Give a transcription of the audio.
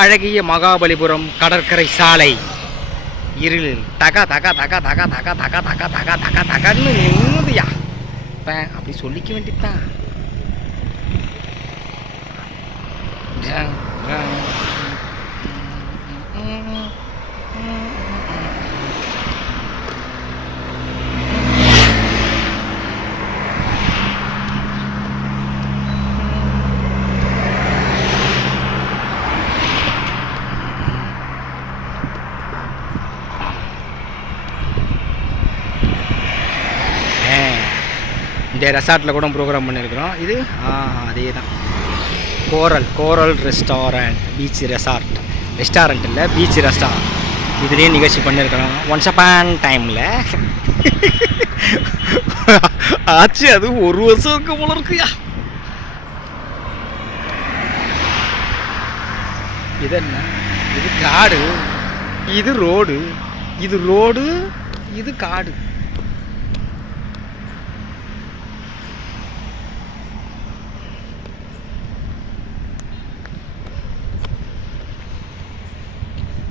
அழகிய மகாபலிபுரம் கடற்கரை சாலை இருளில் தகா தகா தகா தகா தகா தகா தகா தகா தகா தகன்னு நின்னுதுயா. அப்படி சொல்லிக்க வேண்டியதுதான். இந்த ரெசார்ட்டில் கூட ப்ரோக்ராம் பண்ணியிருக்கிறோம். இது அதே தான், கோரல் ரெஸ்டாரண்ட், பீச் ரெஸ்டாரண்ட் இல்லை, பீச் ரெஸ்டாரண்ட். இதுலேயே நிகழ்ச்சி பண்ணியிருக்கிறோம் ஒன்ஸ் அப்பான் டைமில். ஆச்சு அது 1 வருஷம் இருக்க போல இருக்குயா. இது என்ன, இது காடு, இது ரோடு, இது காடு.